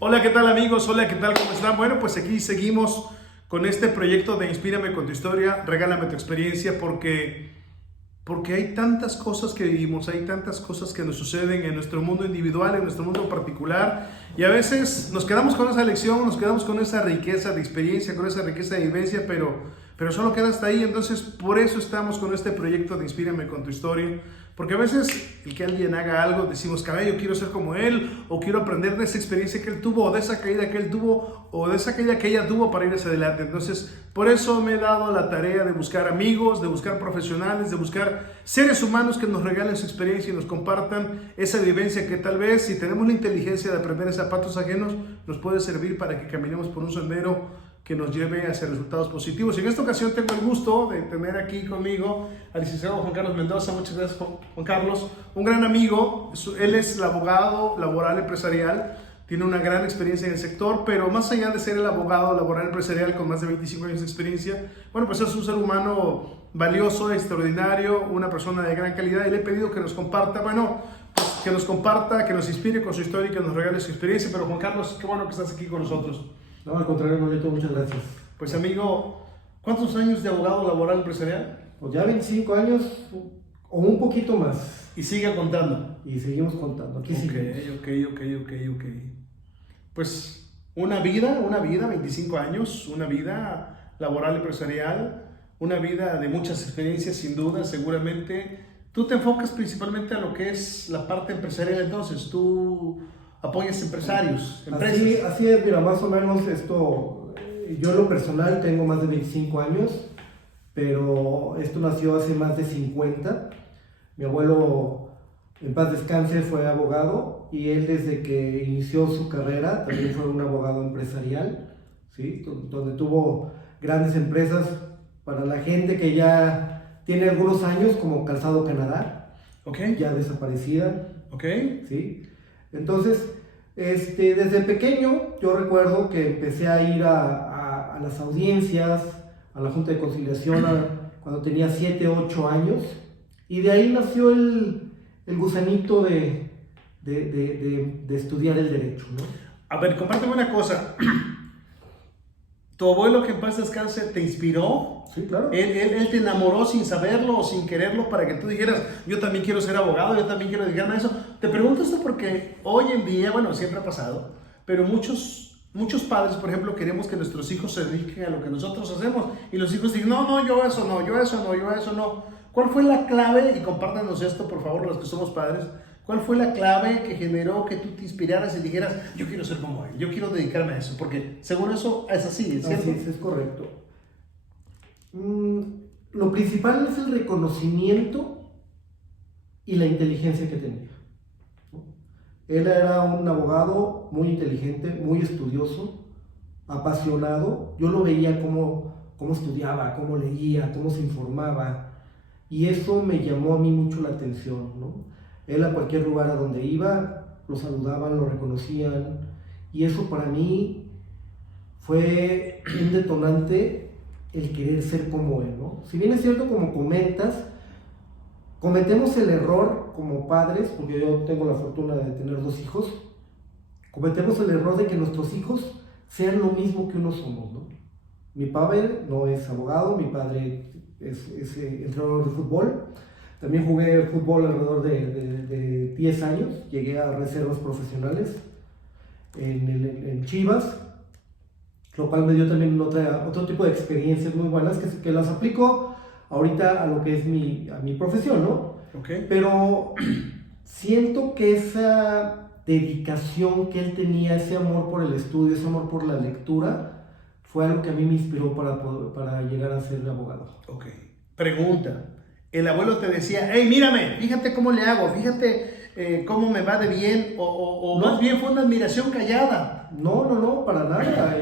Hola, ¿qué tal amigos? Hola, ¿qué tal? ¿Cómo están? Bueno, pues aquí seguimos con este proyecto de Inspírame con tu historia, regálame tu experiencia, porque hay tantas cosas que vivimos, hay tantas cosas que nos suceden en nuestro mundo individual, en nuestro mundo particular, y a veces nos quedamos con esa lección, nos quedamos con esa riqueza de experiencia, con esa riqueza de vivencia, pero solo queda hasta ahí. Entonces, por eso estamos con este proyecto de Inspírame con tu historia, porque a veces el que alguien haga algo, decimos, caray, yo quiero ser como él, o quiero aprender de esa experiencia que él tuvo, o de esa caída que él tuvo, o de esa caída que ella tuvo para ir hacia adelante. Entonces, por eso me he dado la tarea de buscar amigos, de buscar profesionales, de buscar seres humanos que nos regalen su experiencia y nos compartan esa vivencia que tal vez, si tenemos la inteligencia de aprender en zapatos ajenos, nos puede servir para que caminemos por un sendero que nos lleve hacia resultados positivos. Y en esta ocasión tengo el gusto de tener aquí conmigo al licenciado Juan Carlos Mendoza. Muchas gracias, Juan Carlos. Un gran amigo, él es el abogado laboral empresarial, tiene una gran experiencia en el sector, pero más allá de ser el abogado laboral empresarial con más de 25 años de experiencia, bueno, pues es un ser humano valioso, extraordinario, una persona de gran calidad, y le he pedido que nos comparta, bueno, pues que nos comparta, que nos inspire con su historia y que nos regale su experiencia. Pero Juan Carlos, qué bueno que estás aquí con nosotros. No, al contrario, Noleto, muchas gracias. Pues amigo, ¿cuántos años de abogado laboral empresarial? Pues ya 25 años o un poquito más. Y sigue contando. Y seguimos contando. Aquí seguimos. Ok. Pues una vida, 25 años, una vida laboral empresarial, una vida de muchas experiencias sin duda, seguramente. Tú te enfocas principalmente a lo que es la parte empresarial, entonces tú apoyas empresarios, empresas. Así es, mira, más o menos esto, yo en lo personal tengo más de 25 años, pero esto nació hace más de 50. Mi abuelo, en paz descanse, fue abogado, y él desde que inició su carrera también fue un abogado empresarial, ¿sí? Donde tuvo grandes empresas para la gente que ya tiene algunos años, como Calzado Canadá, ya desaparecida, ¿sí? Entonces, desde pequeño yo recuerdo que empecé a ir a las audiencias, a la Junta de Conciliación, cuando tenía 7, 8 años, y de ahí nació el gusanito de estudiar el derecho, ¿no? A ver, compárteme una cosa. ¿Tu abuelo, que en paz descanse, te inspiró? Sí, claro. ¿Él te enamoró sin saberlo o sin quererlo para que tú dijeras, yo también quiero ser abogado, yo también quiero dedicarme a eso? Te pregunto esto porque hoy en día, bueno, siempre ha pasado, pero muchos padres, por ejemplo, queremos que nuestros hijos se dediquen a lo que nosotros hacemos, y los hijos dicen, no, yo eso no. ¿Cuál fue la clave? Y compártanos esto, por favor, los que somos padres. ¿Cuál fue la clave que generó que tú te inspiraras y dijeras, yo quiero ser como él, yo quiero dedicarme a eso? Porque según eso es así, ¿es cierto? Así es correcto. Lo principal es el reconocimiento y la inteligencia que tenía, ¿no? Él era un abogado muy inteligente, muy estudioso, apasionado. Yo lo veía cómo estudiaba, cómo leía, cómo se informaba, y eso me llamó a mí mucho la atención, ¿no? Él, a cualquier lugar a donde iba, lo saludaban, lo reconocían, y eso para mí fue un detonante, el querer ser como él, ¿no? Si bien es cierto, como comentas, cometemos el error como padres, porque yo tengo la fortuna de tener 2 hijos, cometemos el error de que nuestros hijos sean lo mismo que uno somos, ¿no? Mi padre no es abogado, mi padre es entrenador de fútbol. También jugué fútbol alrededor de 10 años, llegué a reservas profesionales en Chivas, lo cual me dio también otro tipo de experiencias muy buenas que las aplico ahorita a lo que es a mi profesión, ¿no? Pero siento que esa dedicación que él tenía, ese amor por el estudio, ese amor por la lectura, fue algo que a mí me inspiró para llegar a ser abogado. Pregunta. El abuelo te decía, hey, mírame, fíjate cómo le hago, fíjate cómo me va de bien, o no, más bien fue una admiración callada. No, para nada.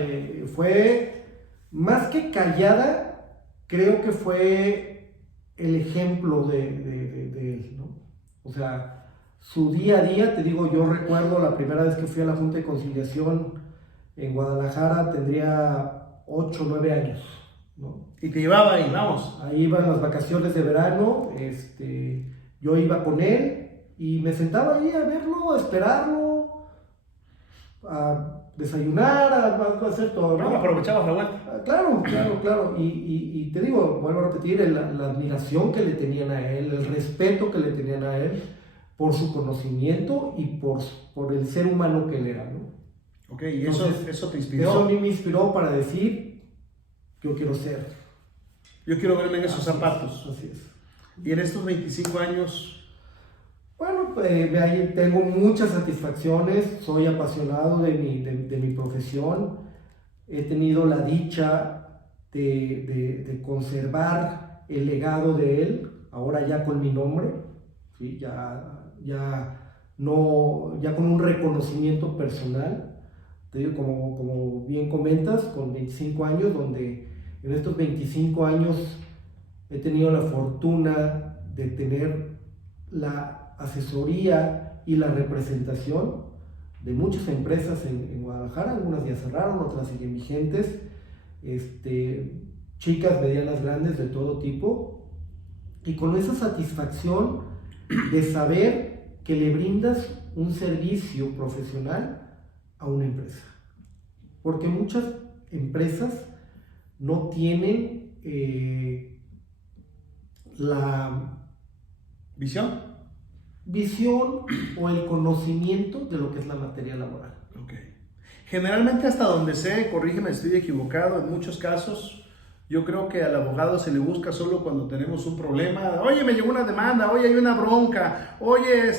Fue más que callada, creo que fue el ejemplo de él, ¿no? O sea, su día a día, te digo, yo recuerdo la primera vez que fui a la Junta de Conciliación en Guadalajara, tendría 8 o 9 años, ¿no? Y te llevaba ahí, vamos. Ahí iban las vacaciones de verano, yo iba con él y me sentaba ahí a verlo, a esperarlo, a desayunar, a hacer todo, ¿no? Aprovechabas la vuelta. Claro, claro, claro. Y te digo, vuelvo a repetir, la admiración que le tenían a él, el respeto que le tenían a él por su conocimiento y por el ser humano que él era, ¿no? Ok, y Entonces, eso te inspiró. Eso a mí me inspiró para decir, yo quiero ser. Yo quiero verme en esos Así es, zapatos. así es. Y en estos 25 años, Bueno, ahí tengo muchas satisfacciones, soy apasionado de mi profesión, he tenido la dicha de conservar el legado de él, ahora ya con mi nombre, ¿sí? Ya con un reconocimiento personal, te digo, como bien comentas, con 25 años, donde en estos 25 años he tenido la fortuna de tener la asesoría y la representación de muchas empresas en Guadalajara, algunas ya cerraron, otras siguen vigentes, chicas, medianas, grandes, de todo tipo, y con esa satisfacción de saber que le brindas un servicio profesional a una empresa. Porque muchas empresas no tienen la visión o el conocimiento de lo que es la materia laboral. Okay. Generalmente, hasta donde sé, corrígeme si estoy equivocado, en muchos casos yo creo que al abogado se le busca solo cuando tenemos un problema. Oye, me llegó una demanda, oye, hay una bronca, oye,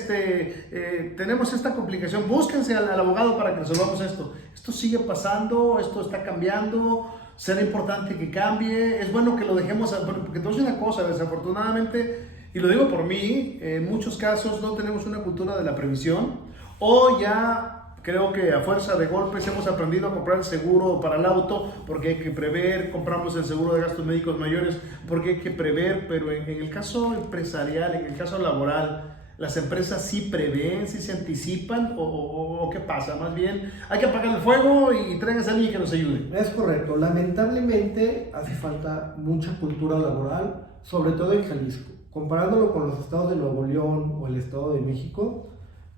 tenemos esta complicación, búsquense al abogado para que resolvamos esto. Esto sigue pasando, esto está cambiando, será importante que cambie, es bueno que lo dejemos, porque te voy a decir una cosa, desafortunadamente, y lo digo por mí, en muchos casos no tenemos una cultura de la previsión, o ya creo que a fuerza de golpes hemos aprendido a comprar el seguro para el auto porque hay que prever, compramos el seguro de gastos médicos mayores porque hay que prever, pero en el caso empresarial, en el caso laboral, ¿las empresas sí prevén, sí se anticipan o qué pasa? Más bien, hay que apagar el fuego y tráiganse a alguien que nos ayude. Es correcto, lamentablemente hace falta mucha cultura laboral, sobre todo en Jalisco. Comparándolo con los estados de Nuevo León o el estado de México,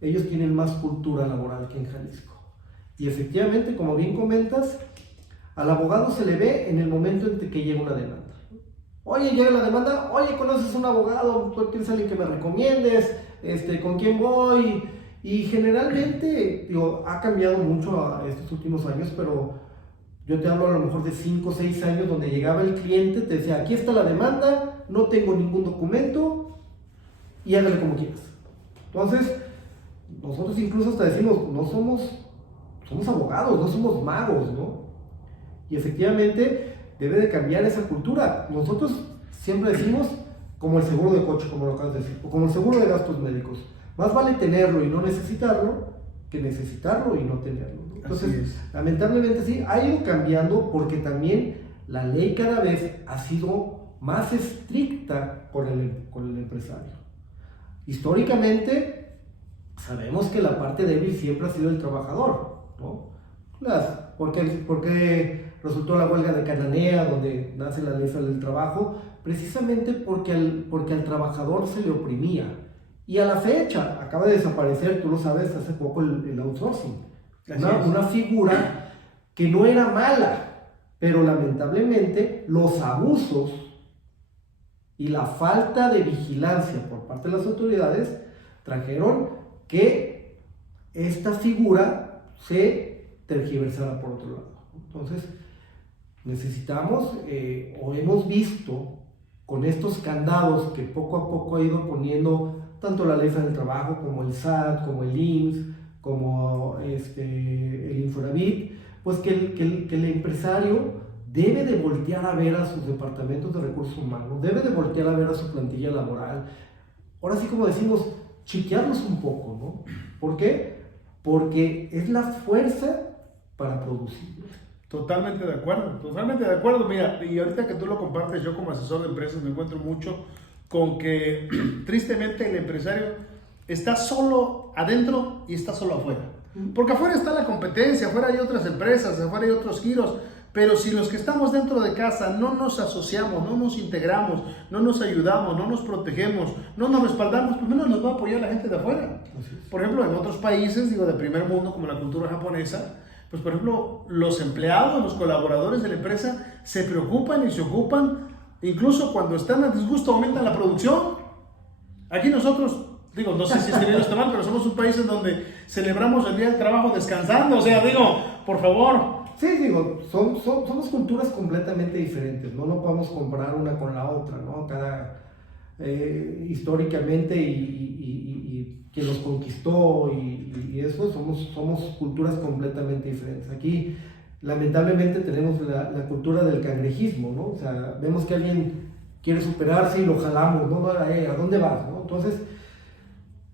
ellos tienen más cultura laboral que en Jalisco. Y efectivamente, como bien comentas, al abogado se le ve en el momento en que llega una demanda. Oye, llega la demanda, oye, ¿conoces un abogado? ¿Tienes alguien que me recomiendes? ¿Con quién voy? Y generalmente, digo, ha cambiado mucho estos últimos años, pero yo te hablo a lo mejor de 5 o 6 años donde llegaba el cliente, te decía, aquí está la demanda, no tengo ningún documento y hágale como quieras. Entonces, nosotros incluso hasta decimos, somos abogados, no somos magos, ¿no? Y efectivamente debe de cambiar esa cultura. Nosotros siempre decimos, como el seguro de coche, como lo acabas de decir, o como el seguro de gastos médicos. Más vale tenerlo y no necesitarlo, que necesitarlo y no tenerlo, ¿no? Entonces, lamentablemente sí, ha ido cambiando porque también la ley cada vez ha sido más estricta con el empresario. Históricamente, sabemos que la parte débil siempre ha sido el trabajador, ¿no? Porque resultó la huelga de Cananea, donde nace la ley del trabajo, precisamente porque al trabajador se le oprimía. Y a la fecha, acaba de desaparecer, tú lo sabes, hace poco el outsourcing. Una figura que no era mala, pero lamentablemente los abusos y la falta de vigilancia por parte de las autoridades trajeron que esta figura se tergiversara por otro lado. Entonces, necesitamos, o hemos visto con estos candados que poco a poco ha ido poniendo tanto la Ley del Trabajo como el SAT, como el IMSS, como el Infonavit, pues que el empresario debe de voltear a ver a sus departamentos de recursos humanos, debe de voltear a ver a su plantilla laboral. Ahora sí, como decimos, chiquearlos un poco, ¿no? ¿Por qué? Porque es la fuerza para producir. Totalmente de acuerdo, totalmente de acuerdo. Mira, y ahorita que tú lo compartes, yo como asesor de empresas me encuentro mucho con que tristemente el empresario está solo adentro y está solo afuera. Porque afuera está la competencia, afuera hay otras empresas, afuera hay otros giros, Pero si los que estamos dentro de casa no nos asociamos, no nos integramos, no nos ayudamos, no nos protegemos, no nos respaldamos, pues menos nos va a apoyar la gente de afuera. Por ejemplo, en otros países, digo, de primer mundo, como la cultura japonesa, pues por ejemplo, los empleados, los colaboradores de la empresa se preocupan y se ocupan, incluso cuando están a disgusto aumentan la producción. Aquí nosotros, digo, no sé si este video está mal, pero somos un país en donde celebramos el Día del Trabajo descansando, o sea, digo, por favor. Sí, digo, somos culturas completamente diferentes, no podemos comparar una con la otra, ¿no? Históricamente y quien los conquistó y eso, somos culturas completamente diferentes. Aquí, lamentablemente, tenemos la cultura del cangrejismo, ¿no? O sea, vemos que alguien quiere superarse y lo jalamos, ¿no? ¿A dónde vas, no? Entonces,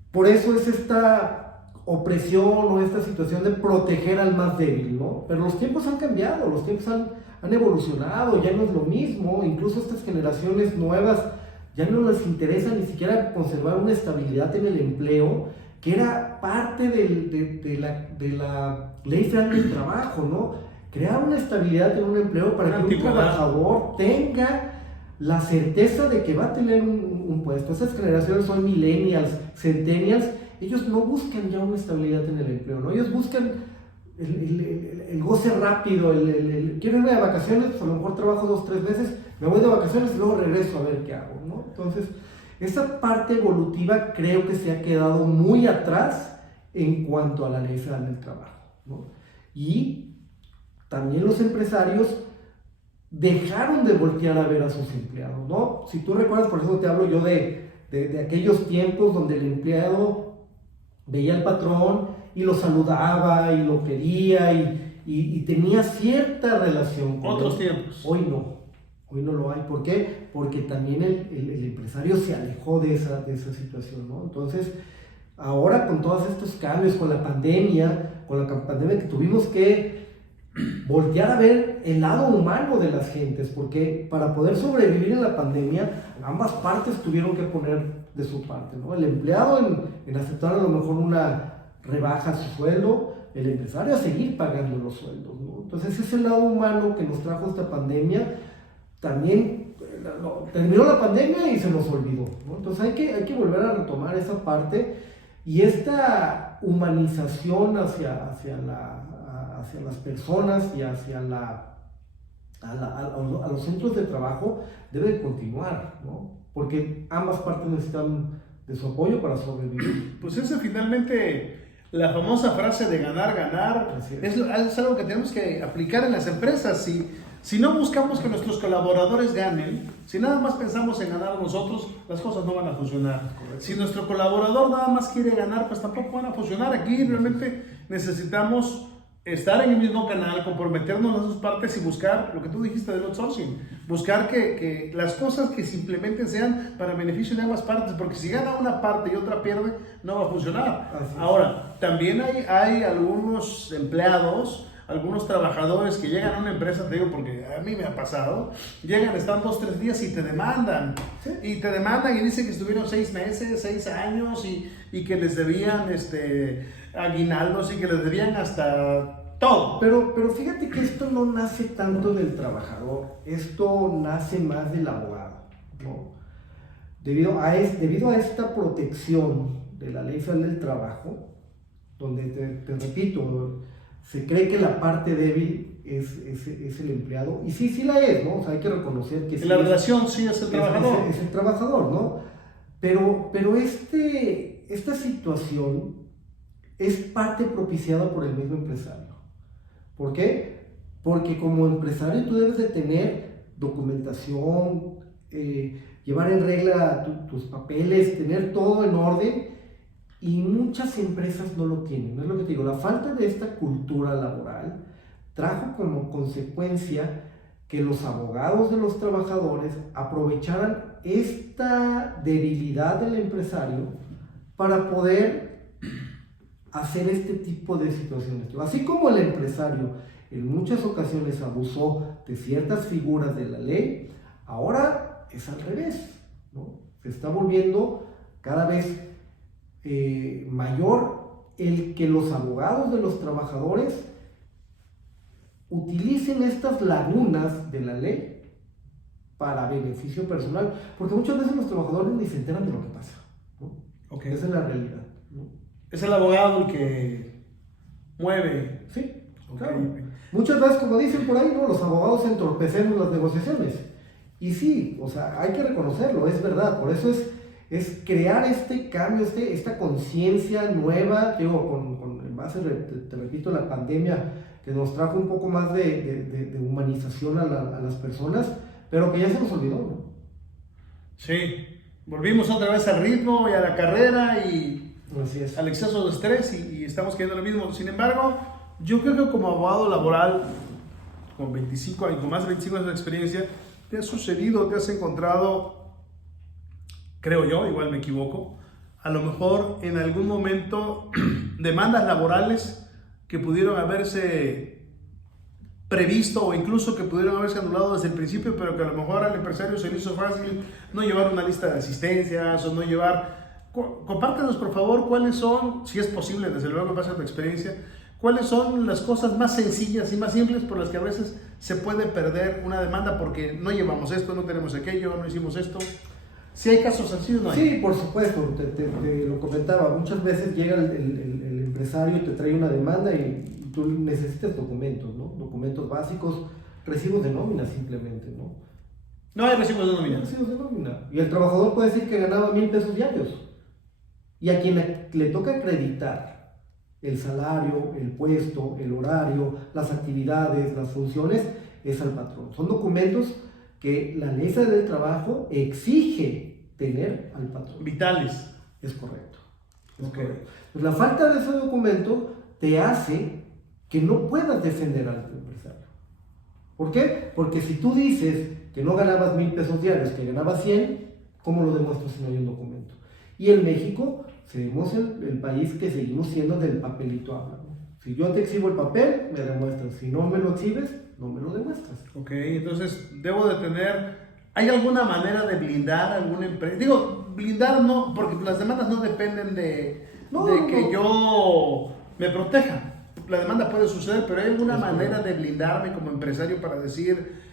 por eso es esta opresión o esta situación de proteger al más débil, ¿no? Pero los tiempos han cambiado, los tiempos han evolucionado, ya no es lo mismo, incluso estas generaciones nuevas ya no les interesa ni siquiera conservar una estabilidad en el empleo, que era parte de la ley federal del trabajo, ¿no? Crear una estabilidad en un empleo para que un trabajador tenga la certeza de que va a tener un puesto. Esas generaciones son millennials, centennials. Ellos no buscan ya una estabilidad en el empleo, ¿no? Ellos buscan el goce rápido, quiero irme de vacaciones, pues a lo mejor trabajo 2 o 3 meses, me voy de vacaciones y luego regreso a ver qué hago, ¿no? Entonces, esa parte evolutiva creo que se ha quedado muy atrás en cuanto a la ley federal del trabajo, ¿no? Y también los empresarios dejaron de voltear a ver a sus empleados, ¿no? Si tú recuerdas, por eso te hablo yo de aquellos tiempos donde el empleado veía al patrón y lo saludaba y lo quería y tenía cierta relación con otros él. tiempos. Hoy no lo hay. ¿Por qué? Porque también el empresario se alejó de esa situación, ¿no? Entonces, ahora con todos estos cambios, con la pandemia que tuvimos que voltear a ver el lado humano de las gentes, porque para poder sobrevivir en la pandemia, ambas partes tuvieron que poner de su parte, ¿no? El empleado en aceptar a lo mejor una rebaja a su sueldo, el empresario a seguir pagando los sueldos, ¿no? Entonces ese lado humano que nos trajo esta pandemia, también terminó la pandemia y se nos olvidó, ¿no? Entonces hay que volver a retomar esa parte y esta humanización hacia las personas y hacia a los centros de trabajo debe continuar, ¿no? Porque ambas partes necesitan de su apoyo para sobrevivir. Pues esa finalmente, la famosa frase de ganar, ganar, es algo que tenemos que aplicar en las empresas. Si no buscamos que nuestros colaboradores ganen, si nada más pensamos en ganar nosotros, las cosas no van a funcionar. Correcto. Si nuestro colaborador nada más quiere ganar, pues tampoco van a funcionar. Aquí realmente necesitamos estar en el mismo canal, comprometernos a sus partes y buscar lo que tú dijiste del outsourcing, buscar que las cosas que se implementen sean para beneficio de ambas partes, porque si gana una parte y otra pierde, no va a funcionar. Ahora, también hay algunos empleados, algunos trabajadores que llegan a una empresa, te digo porque a mí me ha pasado, llegan, están 2 o 3 días y te demandan, ¿sí? Y te demandan y dicen que estuvieron 6 meses, 6 años y que les debían aguinaldos y que les debían hasta todo. Pero fíjate que esto no nace tanto del trabajador, esto nace más del abogado, ¿no? Debido a esta protección de la ley federal del trabajo, donde te repito, se cree que la parte débil es el empleado, y sí la es, ¿no? O sea, hay que reconocer que en la relación sí es el trabajador. Es el trabajador, ¿no? Pero esta situación es parte propiciada por el mismo empresario. ¿Por qué? Porque como empresario tú debes de tener documentación, llevar en regla tus papeles, tener todo en orden, y muchas empresas no lo tienen. No es lo que te digo, la falta de esta cultura laboral trajo como consecuencia que los abogados de los trabajadores aprovecharan esta debilidad del empresario para poder hacer este tipo de situaciones. Así como el empresario en muchas ocasiones abusó de ciertas figuras de la ley, ahora es al revés, ¿no? Se está volviendo cada vez mayor el que los abogados de los trabajadores utilicen estas lagunas de la ley para beneficio personal, porque muchas veces los trabajadores ni se enteran de lo que pasa, ¿no? Okay. Esa es la realidad, ¿no? Es el abogado el que mueve. Sí, Okay. claro. Muchas veces, como dicen por ahí, ¿no? Los abogados entorpecemos las negociaciones. Y sí, o sea, hay que reconocerlo, es verdad. Por eso es crear este cambio, esta conciencia nueva, digo, en base, te repito, la pandemia que nos trajo un poco más de humanización a las personas, pero que ya se nos olvidó, ¿no? Sí, volvimos otra vez al ritmo y a la carrera y Así es. al exceso de estrés y estamos quedando lo mismo. Sin embargo, yo creo que como abogado laboral, con 25 años, con más de 25 años de experiencia, te ha sucedido, te has encontrado, creo yo, igual me equivoco, a lo mejor en algún momento demandas laborales que pudieron haberse previsto o incluso que pudieron haberse anulado desde el principio, pero que a lo mejor al empresario se le hizo fácil no llevar una lista de asistencias o no llevar... Compártenos por favor cuáles son, si es posible, desde luego en base a tu experiencia, cuáles son las cosas más sencillas y más simples por las que a veces se puede perder una demanda porque no llevamos esto, no tenemos aquello, no hicimos esto. Si hay casos así o no hay. Sí, por supuesto, te lo comentaba, muchas veces llega el empresario y te trae una demanda y tú necesitas documentos, ¿no? Documentos básicos, recibos de nómina simplemente, ¿no? No hay recibos de nómina. Recibos de nómina. Y el trabajador puede decir que ganaba 1,000 pesos diarios. Y a quien le toca acreditar el salario, el puesto, el horario, las actividades, las funciones, es al patrón. Son documentos que la ley del trabajo exige tener al patrón. Vitales. Es correcto. Es Okay. correcto. Pues la falta de ese documento te hace que no puedas defender al empresario. ¿Por qué? Porque si tú dices que no ganabas 1,000 pesos diarios, que ganabas 100, ¿cómo lo demuestras si no hay un documento? Y en México, seguimos el país que seguimos siendo del papelito habla, ¿no? Si yo te exhibo el papel, me demuestras. Si no me lo exhibes, no me lo demuestras. Ok, entonces debo de tener... ¿Hay alguna manera de blindar alguna empresa? Digo, blindar no, porque las demandas no dependen de que yo me proteja. La demanda puede suceder, pero ¿hay alguna manera de blindarme como empresario para decir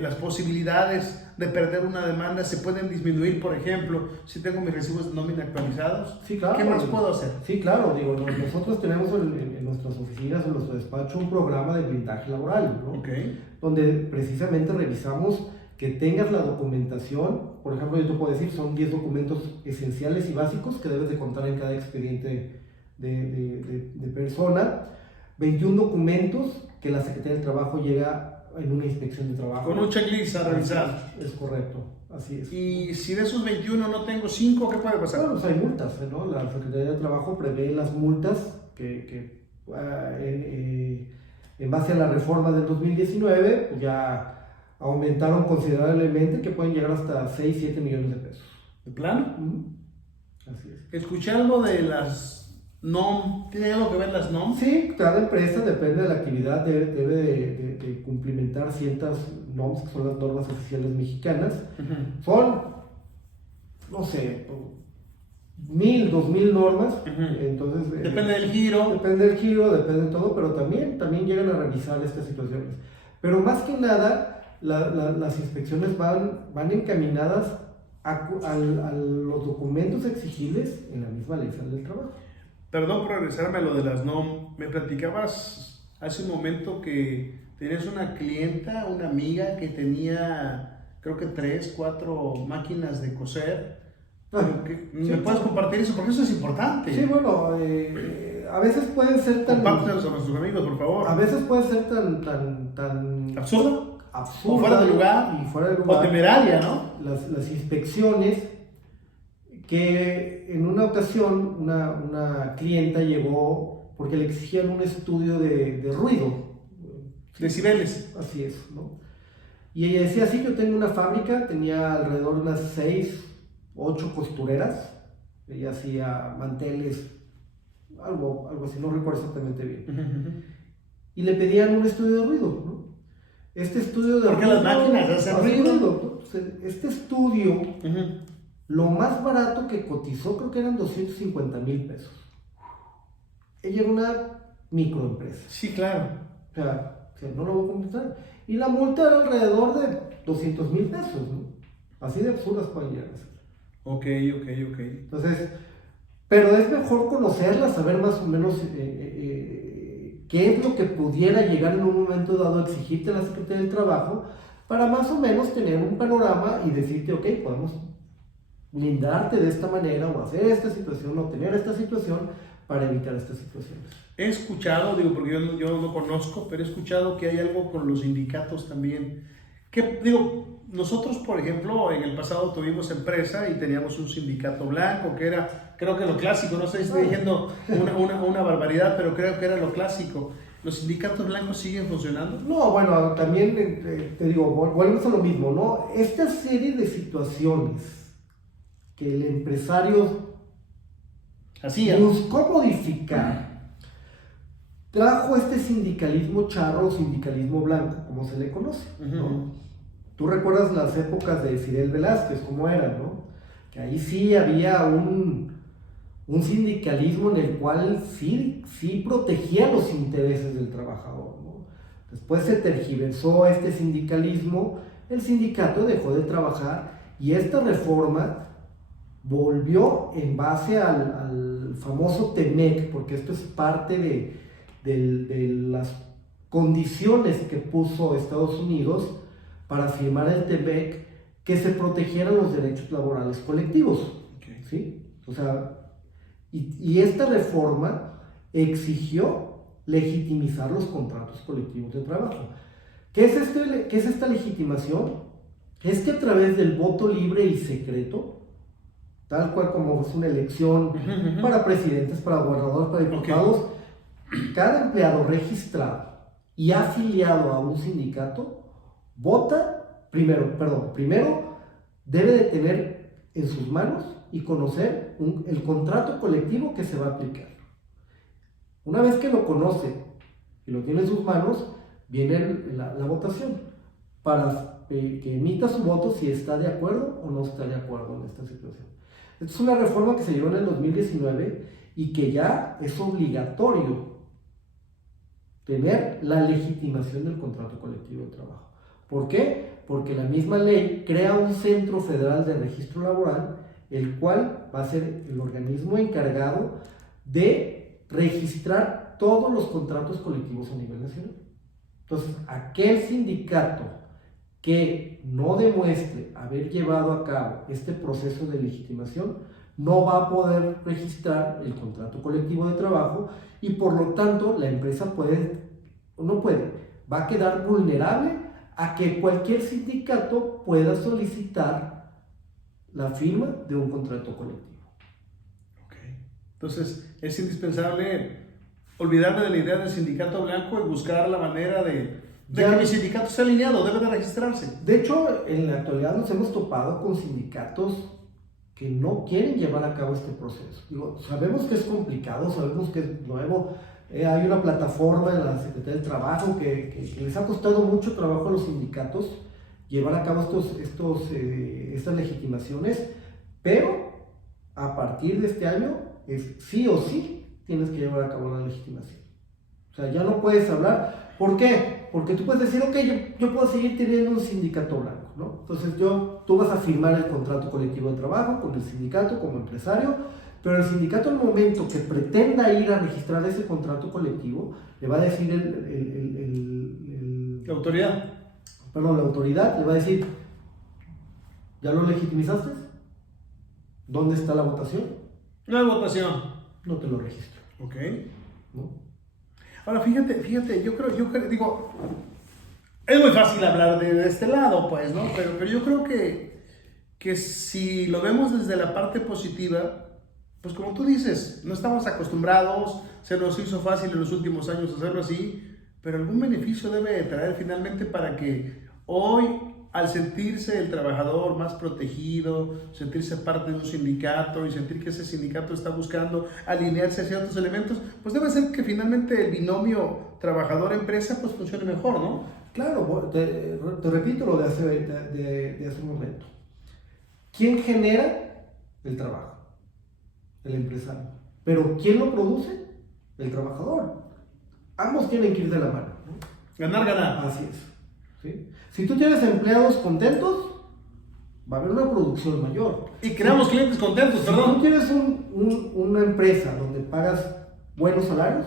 las posibilidades de perder una demanda se pueden disminuir? Por ejemplo, si tengo mis recibos de nómina actualizados, Sí, claro. ¿qué más puedo hacer? Sí, claro, digo, nosotros tenemos en nuestras oficinas, en nuestro despacho, un programa de blindaje laboral, ¿no? Okay. Donde precisamente revisamos que tengas la documentación. Por ejemplo, yo te puedo decir, son 10 documentos esenciales y básicos que debes de contar en cada expediente de persona, 21 documentos que la Secretaría del Trabajo llega en una inspección de trabajo. Con un checklist a revisar. Es correcto, así es. Y si de esos 21 no tengo 5, ¿qué puede pasar? Bueno, pues hay multas, ¿no? La Secretaría de Trabajo prevé las multas en base a la reforma del 2019, pues ya aumentaron considerablemente, que pueden llegar hasta 6-7 millones de pesos. ¿De plano? Así es. Escuché algo de las NOM. ¿Tiene algo que ver las NOM? Sí, cada empresa, depende de la actividad, debe de cumplimentar ciertas NOMs, que son las normas oficiales mexicanas. Son, no sé, 1,000, 2,000 normas. Entonces, Depende del giro. Depende del giro, depende de todo, pero también llegan a revisar estas situaciones. Pero más que nada, las inspecciones van encaminadas a los documentos exigibles en la misma ley federal del trabajo. Perdón por regresarme a lo de las NOM. Me platicabas hace un momento que tenías una clienta, una amiga que tenía, creo que 3, 4 máquinas de coser. ¿Me puedes compartir eso? Porque eso es importante. Sí, bueno, a veces pueden ser tan... Compártelos a nuestros amigos, por favor. A veces puede ser tan ¿Absurda? Absurda. O fuera de lugar. Y fuera de lugar. O temeraria, ¿no? Las inspecciones, que en una ocasión una clienta llegó porque le exigían un estudio de ruido. Decibeles. Así es, ¿no? Y ella decía, sí, yo tengo una fábrica, tenía alrededor de unas 6, 8 costureras. Ella hacía manteles, algo así, no recuerdo exactamente bien. Y le pedían un estudio de ruido, ¿no? Este estudio de ruido... Porque las máquinas hacen ruido. ¿No? Este estudio, lo más barato que cotizó, creo que eran 250,000 pesos. Ella era una microempresa. Sí, claro. O sea, sea, no lo voy a completar. Y la multa era alrededor de 200,000 pesos, ¿no? Así de absurdas pueden llegar a ser. Ok. Entonces, pero es mejor conocerla, saber más o menos qué es lo que pudiera llegar en un momento dado a exigirte la Secretaría del Trabajo, para más o menos tener un panorama y decirte, ok, podemos blindarte de esta manera, o hacer esta situación, o tener esta situación para evitar estas situaciones. He escuchado, digo, porque yo no conozco, pero he escuchado que hay algo con los sindicatos también. Que, digo, nosotros, por ejemplo, en el pasado tuvimos empresa y teníamos un sindicato blanco, que era, creo que lo clásico, no sé si estoy diciendo una barbaridad, pero creo que era lo clásico. ¿Los sindicatos blancos siguen funcionando? No, bueno, también te digo, volvemos a lo mismo, ¿no? Esta serie de situaciones que el empresario buscó modificar, trajo este sindicalismo charro o sindicalismo blanco, como se le conoce, ¿no? Tú recuerdas las épocas de Fidel Velázquez, cómo eran, ¿no? Que ahí sí había un sindicalismo en el cual sí protegía los intereses del trabajador, ¿no? Después se tergiversó este sindicalismo, el sindicato dejó de trabajar y esta reforma volvió en base al famoso TEMEC, porque esto es parte de las condiciones que puso Estados Unidos para firmar el TEMEC, que se protegieran los derechos laborales colectivos. Okay. ¿Sí? O sea, y esta reforma exigió legitimizar los contratos colectivos de trabajo. ¿Qué es esta legitimación? Es que a través del voto libre y secreto, tal cual como es una elección para presidentes, para gobernadores, para diputados, cada empleado registrado y afiliado a un sindicato vota, primero debe de tener en sus manos y conocer el contrato colectivo que se va a aplicar. Una vez que lo conoce y lo tiene en sus manos, viene la votación para que emita su voto si está de acuerdo o no está de acuerdo en esta situación. Esta es una reforma que se llevó en el 2019 y que ya es obligatorio tener la legitimación del contrato colectivo de trabajo. ¿Por qué? Porque la misma ley crea un Centro Federal de Registro Laboral, el cual va a ser el organismo encargado de registrar todos los contratos colectivos a nivel nacional. Entonces, aquel sindicato que no demuestre haber llevado a cabo este proceso de legitimación no va a poder registrar el contrato colectivo de trabajo y por lo tanto la empresa va a quedar vulnerable a que cualquier sindicato pueda solicitar la firma de un contrato colectivo. Okay. Entonces, es indispensable olvidarme de la idea del sindicato blanco y buscar la manera de que mi sindicato esté alineado, debe de registrarse. De hecho, en la actualidad nos hemos topado con sindicatos que no quieren llevar a cabo este proceso. Digo, sabemos que es complicado, sabemos que es nuevo. Hay una plataforma en la Secretaría del Trabajo que les ha costado mucho trabajo a los sindicatos llevar a cabo estas legitimaciones, pero a partir de este año es sí o sí tienes que llevar a cabo la legitimación. O sea, ya no puedes hablar. ¿Por qué? Porque tú puedes decir, ok, yo puedo seguir teniendo un sindicato blanco, ¿no? Entonces tú vas a firmar el contrato colectivo de trabajo con el sindicato como empresario, pero el sindicato al momento que pretenda ir a registrar ese contrato colectivo, le va a decir la autoridad. Perdón, la autoridad le va a decir, ¿ya lo legitimizaste? ¿Dónde está la votación? No hay votación. No te lo registro. Ok. ¿No? Ahora, fíjate, yo creo, digo, es muy fácil hablar de este lado, pues, ¿no? Pero yo creo que si lo vemos desde la parte positiva, pues como tú dices, no estamos acostumbrados, se nos hizo fácil en los últimos años hacerlo así, pero algún beneficio debe traer finalmente para que hoy, al sentirse el trabajador más protegido, sentirse parte de un sindicato y sentir que ese sindicato está buscando alinearse hacia otros elementos, pues debe ser que finalmente el binomio trabajador-empresa pues funcione mejor, ¿no? Claro, te repito lo de hace un momento. ¿Quién genera el trabajo? El empresario. ¿Pero quién lo produce? El trabajador. Ambos tienen que ir de la mano, ¿no? Ganar, ganar. Así es. ¿Sí? Si tú tienes empleados contentos, va a haber una producción mayor. Y creamos clientes contentos, Si perdón. tú tienes una empresa donde pagas buenos salarios,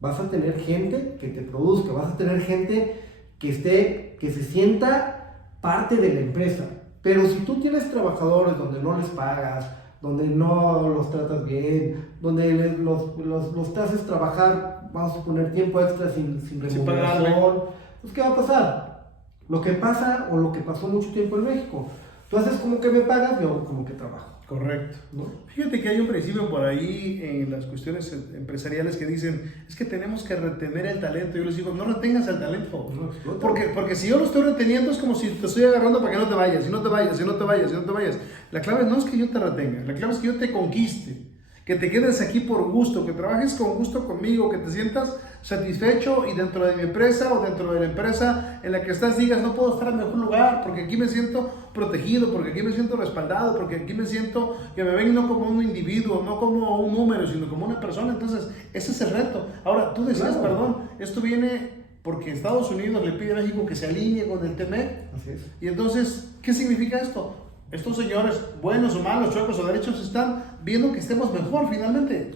vas a tener gente que te produzca, vas a tener gente que se sienta parte de la empresa. Pero si tú tienes trabajadores donde no les pagas, donde no los tratas bien, donde los haces trabajar, vamos a poner tiempo extra sin remuneración, pues ¿qué va a pasar? Lo que pasa o lo que pasó mucho tiempo en México. Tú haces como que me pagas, yo como que trabajo. Correcto. ¿No? Fíjate que hay un principio por ahí en las cuestiones empresariales que dicen, es que tenemos que retener el talento. Yo les digo, no retengas el talento. No, porque si yo lo estoy reteniendo es como si te estoy agarrando para que no te vayas, y no te vayas, y no te vayas, y no te vayas. La clave no es que yo te retenga, la clave es que yo te conquiste, que te quedes aquí por gusto, que trabajes con gusto conmigo, que te sientas satisfecho y dentro de mi empresa o dentro de la empresa en la que estás digas, no puedo estar en mejor lugar porque aquí me siento protegido, porque aquí me siento respaldado, porque aquí me siento que me ven no como un individuo, no como un número, sino como una persona. Entonces, ese es el reto. Ahora, tú decías, Claro. perdón, esto viene porque Estados Unidos le pide a México que se alinee con el TME. Así es. Y entonces, ¿qué significa esto? Estos señores, buenos o malos, chuecos o derechos, están viendo que estemos mejor finalmente.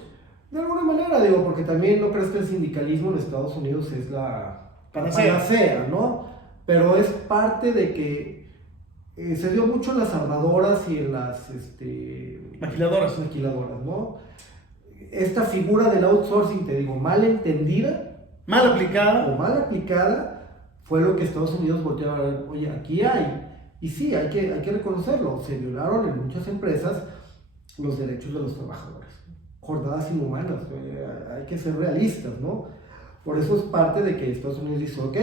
De alguna manera, digo, porque también no crees que el sindicalismo en Estados Unidos es la panacea, ¿no? Pero es parte de que se dio mucho en las armadoras y en las Maquiladoras. ¿no? Esta figura del outsourcing, te digo, mal entendida Mal aplicada. o mal aplicada, fue lo que Estados Unidos volteó a ver, oye, aquí hay. Y sí, hay que reconocerlo, se violaron en muchas empresas los derechos de los trabajadores. Jornadas inhumanas, hay que ser realistas, ¿no? Por eso es parte de que Estados Unidos dice, ok,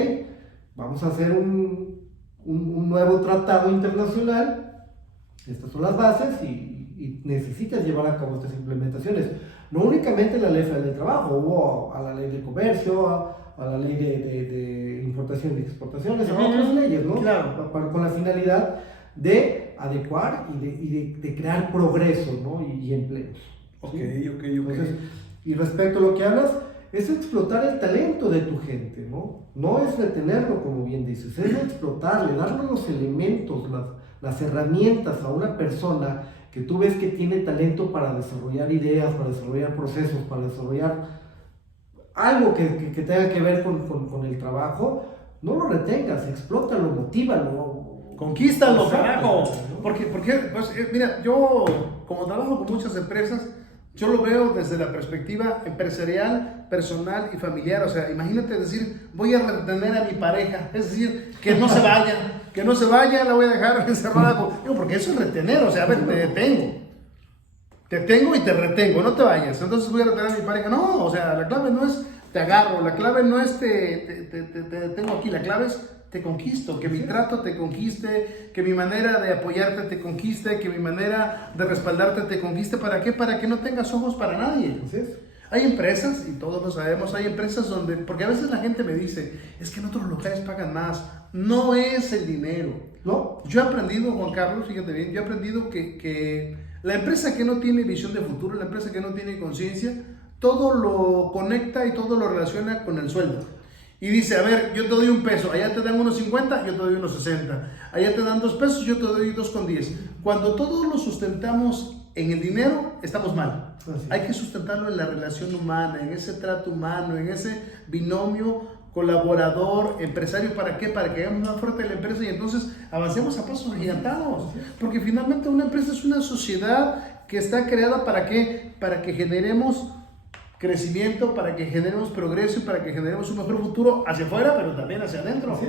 vamos a hacer un nuevo tratado internacional, estas son las bases y necesitas llevar a cabo estas implementaciones. No únicamente la ley federal del trabajo, hubo a la ley de comercio, a la ley de importación y exportaciones, a otras leyes, ¿no? Claro. Con la finalidad de adecuar y de crear progreso, ¿no? y empleos. Ok. Entonces, y respecto a lo que hablas, es explotar el talento de tu gente, ¿no? No es retenerlo, como bien dices, es explotarle, darle los elementos, las herramientas a una persona que tú ves que tiene talento para desarrollar ideas, para desarrollar procesos, para desarrollar algo que tenga que ver con el trabajo. No lo retengas, explótalo, motívalo. Conquístalo, Exacto, carajo. ¿no? Porque pues, mira, yo como trabajo con muchas empresas, yo lo veo desde la perspectiva empresarial, personal y familiar. O sea, imagínate decir, voy a retener a mi pareja, es decir, que no se vaya, la voy a dejar encerrada. Digo, porque eso es retener, o sea, a ver, te tengo y te retengo, no te vayas. Entonces voy a retener a mi pareja. No, o sea, la clave no es te agarro, la clave no es te detengo aquí, la clave es te conquisto, que mi trato te conquiste, que mi manera de apoyarte te conquiste, que mi manera de respaldarte te conquiste. ¿Para qué? Para que no tengas ojos para nadie. Así es. Hay empresas, y todos lo sabemos, hay empresas donde, porque a veces la gente me dice, es que en otros lugares pagan más. No es el dinero. ¿No? Yo he aprendido, Juan Carlos, fíjate bien, yo he aprendido que la empresa que no tiene visión de futuro, la empresa que no tiene conciencia, todo lo conecta y todo lo relaciona con el sueldo. Y dice, a ver, yo te doy $1, allá te dan unos 50, yo te doy unos 60. Allá te dan $2, yo te doy 2,10. Cuando todos lo sustentamos en el dinero, estamos mal. Hay que sustentarlo en la relación humana, en ese trato humano, en ese binomio colaborador, empresario. ¿Para qué? Para que hagamos más fuerte la empresa y entonces avancemos a pasos agigantados. Porque finalmente una empresa es una sociedad que está creada ¿para qué? Para que generemos crecimiento, para que generemos progreso y para que generemos un mejor futuro hacia afuera, pero también hacia adentro. Así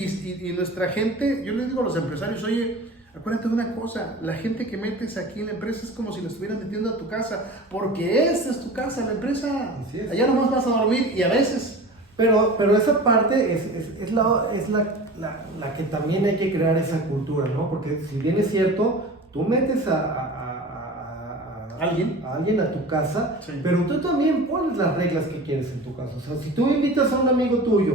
es. Y nuestra gente, yo les digo a los empresarios, oye, acuérdate de una cosa, la gente que metes aquí en la empresa es como si la estuvieran metiendo a tu casa, porque esta es tu casa, la empresa. Así es. Allá nomás vas a dormir y a veces... Pero esa parte es la que también hay que crear esa cultura, ¿no? Porque si bien es cierto, tú metes ¿Alguien? a alguien a tu casa, Sí. pero tú también pones las reglas que quieres en tu casa. O sea, si tú invitas a un amigo tuyo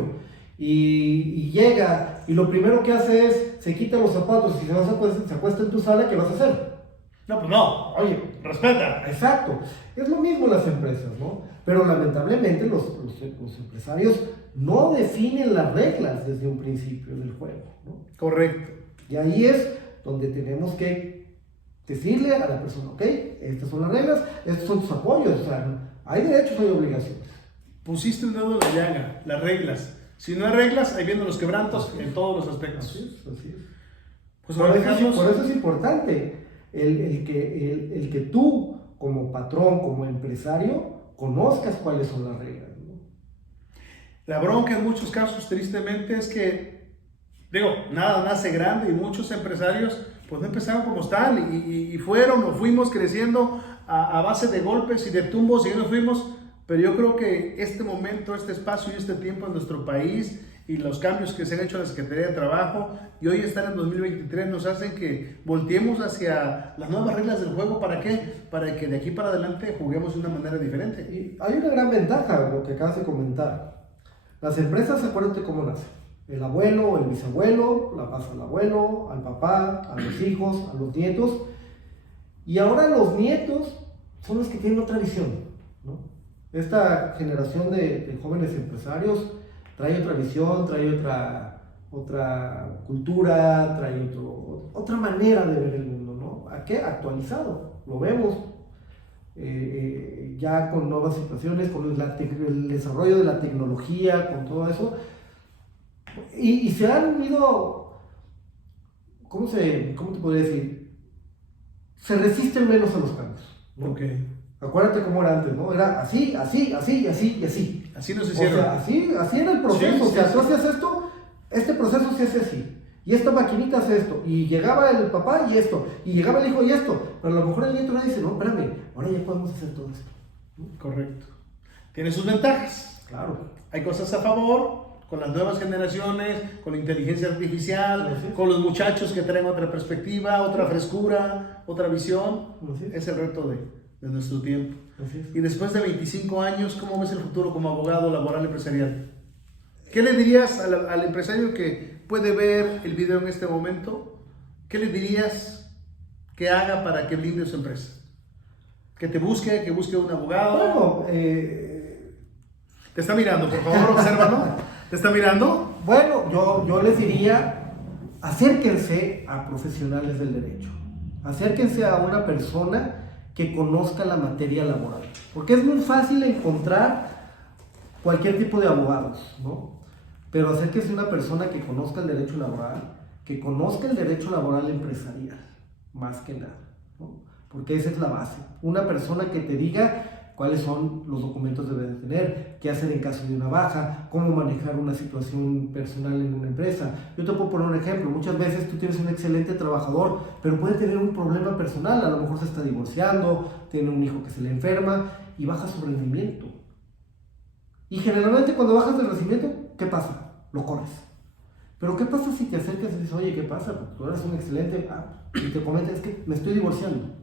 y llega y lo primero que hace es se quita los zapatos y se acuesta en tu sala, ¿qué vas a hacer? No, pues no. Oye, Respeta. exacto. Es lo mismo en las empresas, ¿no? Pero lamentablemente los empresarios no definen las reglas desde un principio del juego, ¿no? Correcto. Y ahí es donde tenemos que decirle a la persona, ok, estas son las reglas, estos son tus apoyos, o sea, hay derechos, hay obligaciones. Pusiste un dedo en la llaga, las reglas. Si no hay reglas, ahí vienen los quebrantos en todos los aspectos. Así es, así es. Pues Por ahora, eso, Carlos, por eso es importante el que tú, como patrón, como empresario, conozcas cuáles son las reglas, ¿no? la bronca en muchos casos, tristemente, es que, digo, nada nace grande y muchos empresarios pues no empezaron como tal y fueron o fuimos creciendo a base de golpes y de tumbos y nos fuimos, pero yo creo que este momento, este espacio y este tiempo en nuestro país y los cambios que se han hecho en la Secretaría de Trabajo y hoy estar en 2023 nos hacen que volteemos hacia las nuevas reglas del juego. ¿Para qué? Para que de aquí para adelante juguemos de una manera diferente. Y hay una gran ventaja, lo que acabas de comentar. Las empresas, acuérdate cómo nacen. El abuelo, el bisabuelo, la pasa al abuelo, al papá, a los hijos, a los nietos. Y ahora los nietos son los que tienen otra visión, ¿no? Esta generación de jóvenes empresarios trae otra visión, trae otra cultura, trae otra manera de ver el mundo, ¿no? ¿A qué? Actualizado, lo vemos ya con nuevas situaciones, con el desarrollo de la tecnología, con todo eso. Y se han ido, ¿cómo te podría decir? Se resisten menos a los cambios, ¿no? Ok. Acuérdate cómo era antes, ¿no? Era así, así, así, así y así. Así nos O hicieron. sea, así era el proceso. Sí, o sea, sí, tú sí. hacías esto, este proceso se hace así. Y esta maquinita hace esto. Y llegaba el papá y esto. Y llegaba el hijo y esto. Pero a lo mejor el nieto le dice, no, espérame, ahora ya podemos hacer todo esto. ¿No? Correcto. Tiene sus ventajas. Claro. Hay cosas a favor con las nuevas generaciones, con la inteligencia artificial, Así es. con los muchachos que traen otra perspectiva, otra frescura, otra visión. Así es. Es el reto de nuestro tiempo. Así es. Y después de 25 años, ¿cómo ves el futuro como abogado laboral empresarial? ¿Qué le dirías al empresario que puede ver el video en este momento? ¿Qué le dirías que haga para que blinde su empresa? Que busque un abogado. Bueno, Te está mirando, por favor, obsérvalo. ¿Te está mirando? Bueno, yo les diría, acérquense a profesionales del derecho, acérquense a una persona que conozca la materia laboral, porque es muy fácil encontrar cualquier tipo de abogados, ¿no? Pero acérquense a una persona que conozca el derecho laboral, que conozca el derecho laboral empresarial, más que nada, ¿no? Porque esa es la base, una persona que te diga cuáles son los documentos que deben tener, qué hacer en caso de una baja, cómo manejar una situación personal en una empresa. Yo te puedo poner un ejemplo, muchas veces tú tienes un excelente trabajador, pero puede tener un problema personal, a lo mejor se está divorciando, tiene un hijo que se le enferma y baja su rendimiento. Y generalmente cuando bajas del rendimiento, ¿qué pasa? Lo corres. Pero ¿qué pasa si te acercas y dices, oye, ¿qué pasa? Porque tú eres un excelente, y te comentas, es que me estoy divorciando.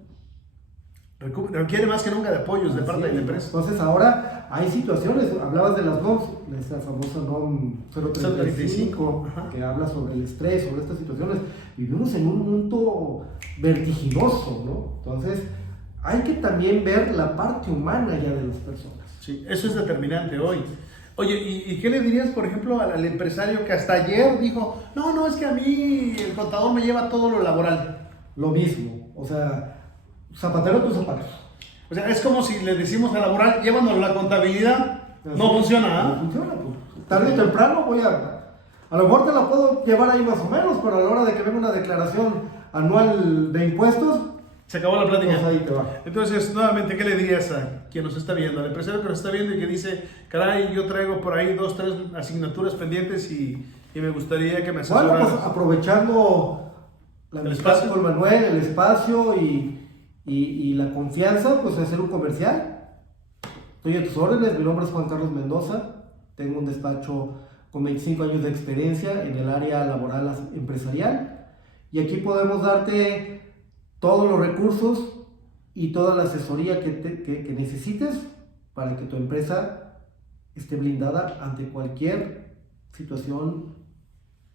Requiere más que nunca de apoyos de parte de la empresa. Entonces ahora hay situaciones, hablabas de las NOMs, esa famosa NOM 035, que habla sobre el estrés, sobre estas situaciones. Vivimos en un mundo vertiginoso, ¿no? Entonces hay que también ver la parte humana ya de las personas. Sí, eso es determinante hoy. Oye, ¿y qué le dirías, por ejemplo, al empresario que hasta ayer dijo, no, es que a mí el contador me lleva todo lo laboral? Lo mismo, o sea, zapatero tus zapatos. O sea, es como si le decimos a laboral, llévanos la contabilidad. No funciona, No ¿ah? funciona, pues. Tarde o temprano a lo mejor te la puedo llevar ahí más o menos, pero a la hora de que venga una declaración anual de impuestos, Se acabó la plática. pues ahí te va. Entonces, nuevamente, ¿qué le dirías a quien nos está viendo? Al empresario que nos está viendo y que dice, caray, yo traigo por ahí 2, 3 asignaturas pendientes y me gustaría que me asesoraras. Bueno, pues aprovechando la ¿El amistad espacio? con Manuel, el espacio y la confianza, pues hacer un comercial. Estoy a tus órdenes, mi nombre es Juan Carlos Mendoza, tengo un despacho con 25 años de experiencia en el área laboral empresarial y aquí podemos darte todos los recursos y toda la asesoría que necesites para que tu empresa esté blindada ante cualquier situación,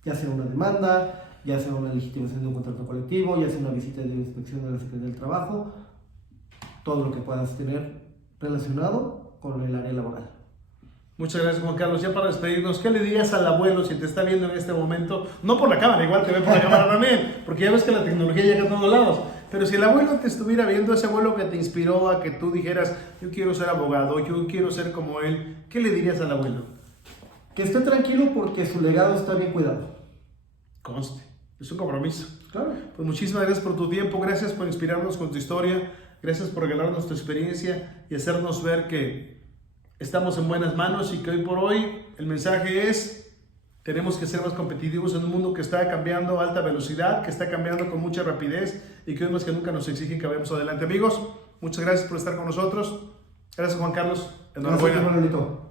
ya sea una demanda, ya sea una legitimación de un contrato colectivo, ya sea una visita de inspección de la Secretaría del Trabajo, todo lo que puedas tener relacionado con el área laboral. Muchas gracias, Juan Carlos. Ya para despedirnos, ¿qué le dirías al abuelo si te está viendo en este momento? No por la cámara, igual te ve por la cámara también, porque ya ves que la tecnología llega a todos lados. Pero si el abuelo te estuviera viendo, ese abuelo que te inspiró a que tú dijeras, yo quiero ser abogado, yo quiero ser como él, ¿qué le dirías al abuelo? Que esté tranquilo porque su legado está bien cuidado. Conste, es un compromiso. Claro. Pues muchísimas gracias por tu tiempo, gracias por inspirarnos con tu historia, gracias por regalarnos tu experiencia y hacernos ver que estamos en buenas manos y que hoy por hoy el mensaje es, tenemos que ser más competitivos en un mundo que está cambiando a alta velocidad, que está cambiando con mucha rapidez y que hoy más que nunca nos exigen que vayamos adelante. Amigos, muchas gracias por estar con nosotros. Gracias, Juan Carlos. Enhorabuena. Gracias, Manuelito.